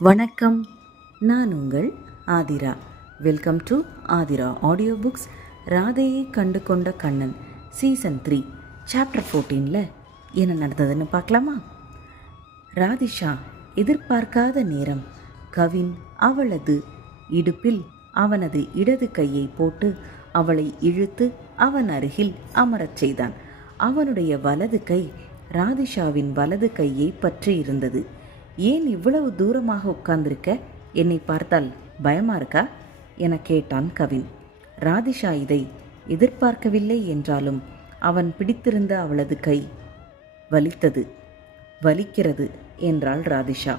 வணக்கம், நான் உங்கள் Aathira. Welcome to Aathira audio books. ராதையை கண்டு கொண்ட கண்ணன் சீசன் 3 சாப்டர் 14 என்ன நடந்ததுன்னு பார்க்கலாமா? ராதிஷா எதிர்பார்க்காத நேரம் கவின் அவளது இடுப்பில் அவனது இடது கையை போட்டு அவளை இழுத்து அவன் அருகில் அமரச் செய்தான். அவனுடைய வலது கை ராதிஷாவின் வலது கையை பற்றி இருந்தது. ஏன் இவ்வளவு தூரமாக உட்கார்ந்திருக்க? என்னை பார்த்தால் பயமா இருக்கா என கேட்டான் கவின். ராதிஷா இதை எதிர்பார்க்கவில்லை என்றாலும் அவன் பிடித்திருந்த அவளது கை வலிக்கிறது என்றாள் ராதிஷா.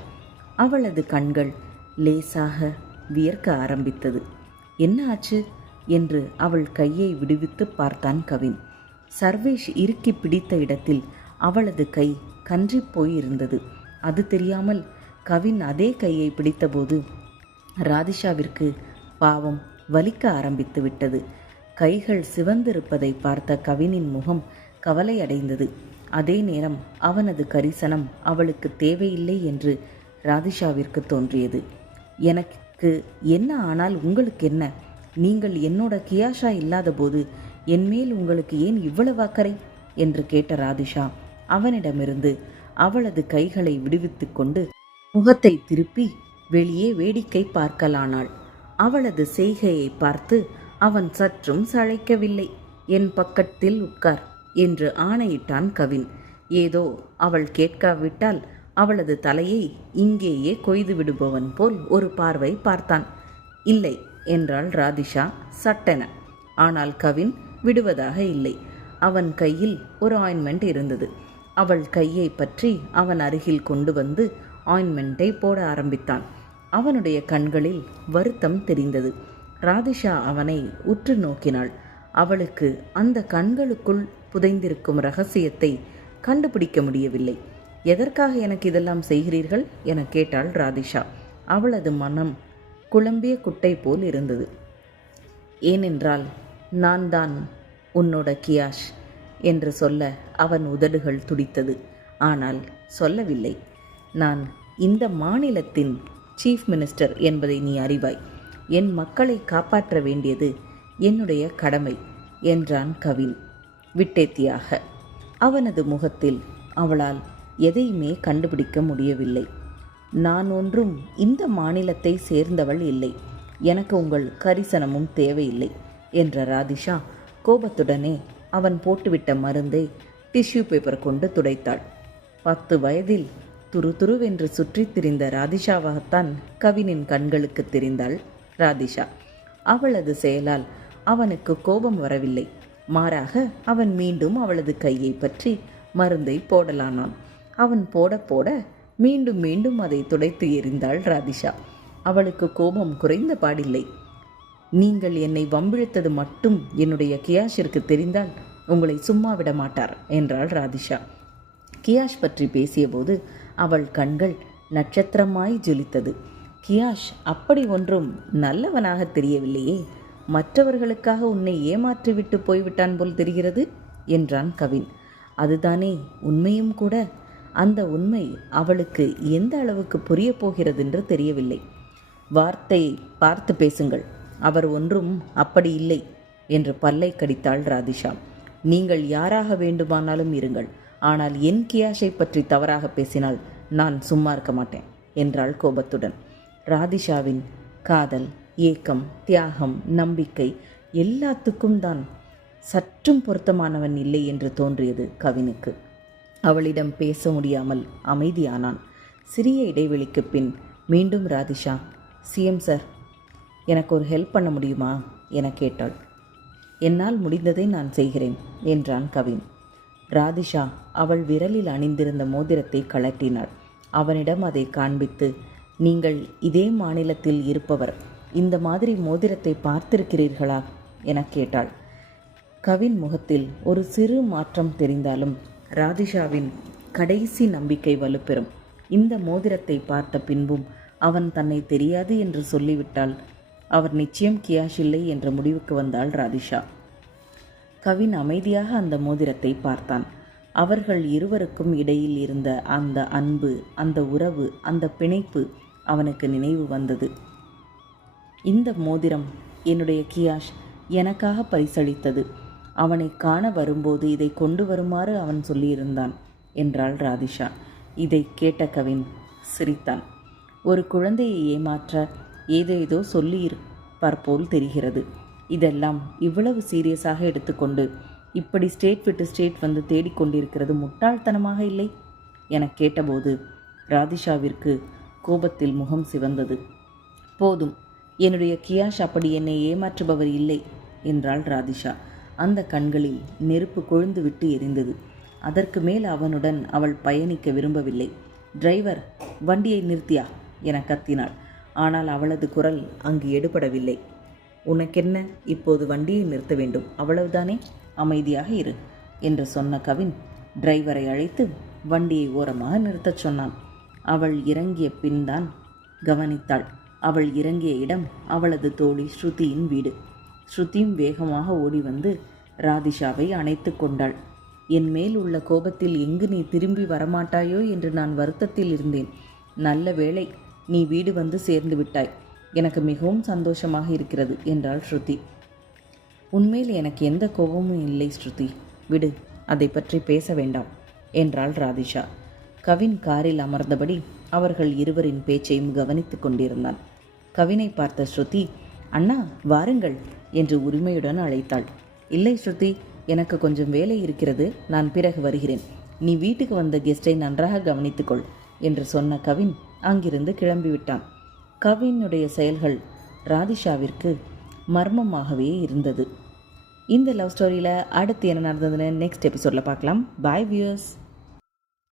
அவளது கண்கள் லேசாக வியர்க்க ஆரம்பித்தது. என்ன ஆச்சு என்று அவள் கையை விடுவித்து பார்த்தான் கவின். சர்வேஷ் இறுக்கி பிடித்த இடத்தில் அவளது கை கன்றி போயிருந்தது. அது தெரியாமல் கவின் அதே கையை பிடித்தபோது ராதிஷாவிற்கு பாவம் வலிக்க ஆரம்பித்து விட்டது. கைகள் சிவந்திருப்பதை பார்த்த கவினின் முகம் கவலை அடைந்தது. அதே நேரம் அவனது கரிசனம் அவளுக்கு தேவையில்லை என்று ராதிஷாவிற்கு தோன்றியது. எனக்கு என்ன ஆனால் உங்களுக்கு என்ன? நீங்கள் என்னோட கியாஷா இல்லாத போது என்மேல் உங்களுக்கு ஏன் இவ்வளவு அக்கறை என்று கேட்ட ராதிஷா அவனிடமிருந்து அவளது கைகளை விடுவித்து கொண்டு முகத்தை திருப்பி வெளியே வேடிக்கை பார்க்கலானாள். அவளது செய்கையை பார்த்து அவன் சற்றும் சளைக்கவில்லை. என் பக்கத்தில் உட்கார் என்று ஆணையிட்டான் கவின். ஏதோ அவள் கேட்காவிட்டால் அவளது தலையை இங்கேயே கொய்து விடுபவன் போல் ஒரு பார்வை பார்த்தான். இல்லை என்றாள் ராதிஷா சட்டென. ஆனால் கவின் விடுவதாக இல்லை. அவன் கையில் ஒரு ஆயின்மெண்ட் இருந்தது. அவள் கையை பற்றி அவன் அருகில் கொண்டு வந்து ஆயின்மெண்ட்டை போட ஆரம்பித்தான். அவனுடைய கண்களில் வருத்தம் தெரிந்தது. ராதிஷா அவனை உற்று நோக்கினாள். அவளுக்கு அந்த கண்களுக்குள் புதைந்திருக்கும் ரகசியத்தை கண்டுபிடிக்க முடியவில்லை. எதற்காக எனக்கு இதெல்லாம் செய்கிறீர்கள் என கேட்டாள் ராதிஷா. அவளது மனம் குழம்பிய குட்டை போல் இருந்தது. ஏனென்றால் நான் தான் உன்னோட கியாஷ் என்று சொல்ல அவன் உதடுகள் துடித்தது. ஆனால் சொல்லவில்லை. நான் இந்த மாநிலத்தின் சீஃப் மினிஸ்டர் என்பதை நீ அறிவாய். என் மக்களை காப்பாற்ற வேண்டியது என்னுடைய கடமை என்றான் கவின் விட்டேத்தியாக. அவனது முகத்தில் அவளால் எதையுமே கண்டுபிடிக்க முடியவில்லை. நான் ஒன்றும் இந்த மாநிலத்தை சேர்ந்தவள் இல்லை. எனக்கு உங்கள் கரிசனமும் தேவையில்லை என்ற ராதிஷா கோபத்துடனே அவன் போட்டுவிட்ட மருந்தை டிஷ்யூ பேப்பர் கொண்டு துடைத்தாள். 10 வயதில் துருதுருவென்று சுற்றித் திரிந்த ராதிஷாவாகத்தான் கவினின் கண்களுக்கு தெரிந்தாள் ராதிஷா. அவளது செயலால் அவனுக்கு கோபம் வரவில்லை. மாறாக அவன் மீண்டும் அவளது கையை பற்றி மருந்தை போடலானான். அவன் போட போட மீண்டும் மீண்டும் அதை துடைத்து எறிந்தாள் ராதிஷா. அவளுக்கு கோபம் குறைந்த பாடில்லை. நீங்கள் என்னை வம்பிழுத்தது மட்டும் என்னுடைய கியாஷிற்கு தெரிந்தால் உங்களை சும்மா விட மாட்டார் என்றாள் ராதிஷா. கியாஷ் பற்றி பேசியபோது அவள் கண்கள் நட்சத்திரமாய் ஜொலித்தது. கியாஷ் அப்படி ஒன்றும் நல்லவனாக தெரியவில்லையே. மற்றவர்களுக்காக உன்னை ஏமாற்றிவிட்டு போய்விட்டான் போல் தெரிகிறது என்றான் கவின். அதுதானே உண்மையும் கூட. அந்த உண்மை அவளுக்கு எந்த அளவுக்கு புரிய போகிறது என்று தெரியவில்லை. வார்த்தையை பார்த்து பேசுங்கள். அவர் ஒன்றும் அப்படி இல்லை என்று பல்லை கடித்தாள் ராதிஷா. நீங்கள் யாராக வேண்டுமானாலும் இருங்கள், ஆனால் என் கியாஷை பற்றி தவறாக பேசினால் நான் சும்மா இருக்க மாட்டேன் என்றாள் கோபத்துடன். ராதிஷாவின் காதல், ஏக்கம், தியாகம், நம்பிக்கை எல்லாத்துக்கும் தான் சற்றும் பொருத்தமானவன் இல்லை என்று தோன்றியது கவினுக்கு. அவளிடம் பேச முடியாமல் அமைதியானான். சிறிய இடைவெளிக்கு பின் மீண்டும் ராதிஷா, சிஎம் சார், எனக்கு ஒரு ஹெல்ப் பண்ண முடியுமா என கேட்டாள். என்னால் முடிந்ததை நான் செய்கிறேன் என்றான் கவின். ராதிஷா அவள் விரலில் அணிந்திருந்த மோதிரத்தை கழற்றினாள். அவனிடம் அதை காண்பித்து, நீங்கள் இதே மாநிலத்தில் இருப்பவர், இந்த மாதிரி மோதிரத்தை பார்த்திருக்கிறீர்களா என கேட்டாள். கவின் முகத்தில் ஒரு சிறு மாற்றம் தெரிந்தாலும் ராதிஷாவின் கடைசி நம்பிக்கை வலுப்பெறும். இந்த மோதிரத்தை பார்த்த பின்பும் அவன் தன்னை தெரியாது என்று சொல்லிவிட்டால் அவர் நிச்சயம் கியாஷ் இல்லை என்ற முடிவுக்கு வந்தாள் ராதிஷா. கவின் அமைதியாக அந்த மோதிரத்தை பார்த்தான். அவர்கள் இருவருக்கும் இடையில் இருந்த அந்த அன்பு, அந்த உறவு, அந்த பிணைப்பு அவனுக்கு நினைவு வந்தது. இந்த மோதிரம் என்னுடைய கியாஷ் எனக்காக பரிசளித்தது. அவனை காண வரும்போது இதை கொண்டு வருமாறு அவன் சொல்லியிருந்தான் என்றாள் ராதிஷா. இதை கேட்ட கவின் சிரித்தான். ஒரு குழந்தையை ஏமாற்ற ஏதேதோ சொல்லியிருப்பார் போல் தெரிகிறது. இதெல்லாம் இவ்வளவு சீரியஸாக எடுத்துக்கொண்டு இப்படி ஸ்டேட் விட்டு ஸ்டேட் வந்து தேடிக்கொண்டிருக்கிறது முட்டாள்தனமாக இல்லை என கேட்டபோது ராதிஷாவிற்கு கோபத்தில் முகம் சிவந்தது. போதும், என்னுடைய கியாஷ் அப்படி என்னை ஏமாற்றுபவர் இல்லை என்றாள் ராதிஷா. அந்த கண்களில் நெருப்பு கொழுந்து விட்டு எரிந்தது. அதற்கு மேல் அவனுடன் அவள் பயணிக்க விரும்பவில்லை. டிரைவர், வண்டியை நிறுத்தியா என கத்தினாள். ஆனால் அவளது குரல் அங்கு எடுபடவில்லை. உனக்கென்ன, இப்போது வண்டியை நிறுத்த வேண்டும், அவ்வளவுதானே, அமைதியாக இரு என்று சொன்ன கவின் டிரைவரை அழைத்து வண்டியை ஓரமாக நிறுத்தச் சொன்னான். அவள் இறங்கிய பின்தான் கவனித்தாள். அவள் இறங்கிய இடம் அவளது தோழி ஸ்ருதியின் வீடு. ஸ்ருதியும் வேகமாக ஓடி வந்து ராதிஷாவை அணைத்து கொண்டாள். என் மேல் உள்ள கோபத்தில் எங்கு நீ திரும்பி வரமாட்டாயோ என்று நான் வருத்தத்தில் இருந்தேன். நல்ல வேளை நீ வீடு வந்து சேர்ந்து விட்டாய். எனக்கு மிகவும் சந்தோஷமாக இருக்கிறது என்றாள் ஸ்ருதி. உன்மேல் எனக்கு எந்த கோபமும் இல்லை ஸ்ருதி, விடு, அதை பற்றி பேச வேண்டாம் என்றாள் ராதிஷா. கவின் காரில் அமர்ந்தபடி அவர்கள் இருவரின் பேச்சையும் கவனித்து கொண்டிருந்தான். கவினை பார்த்த ஸ்ருதி, அண்ணா வாருங்கள் என்று உரிமையுடன் அழைத்தாள். இல்லை ஸ்ருதி, எனக்கு கொஞ்சம் வேலை இருக்கிறது, நான் பிறகு வருகிறேன். நீ வீட்டுக்கு வந்த கெஸ்டை நன்றாக கவனித்துக்கொள் என்று சொன்ன கவின் அங்கிருந்து கிளம்பிவிட்டான். கவினுடைய செயல்கள் ராதிஷாவிற்கு மர்மமாகவே இருந்தது. இந்த லவ் ஸ்டோரியில் அடுத்து என்ன நடந்ததுன்னு நெக்ஸ்ட் எபிசோடில் பார்க்கலாம். பாய் வியூயர்ஸ்.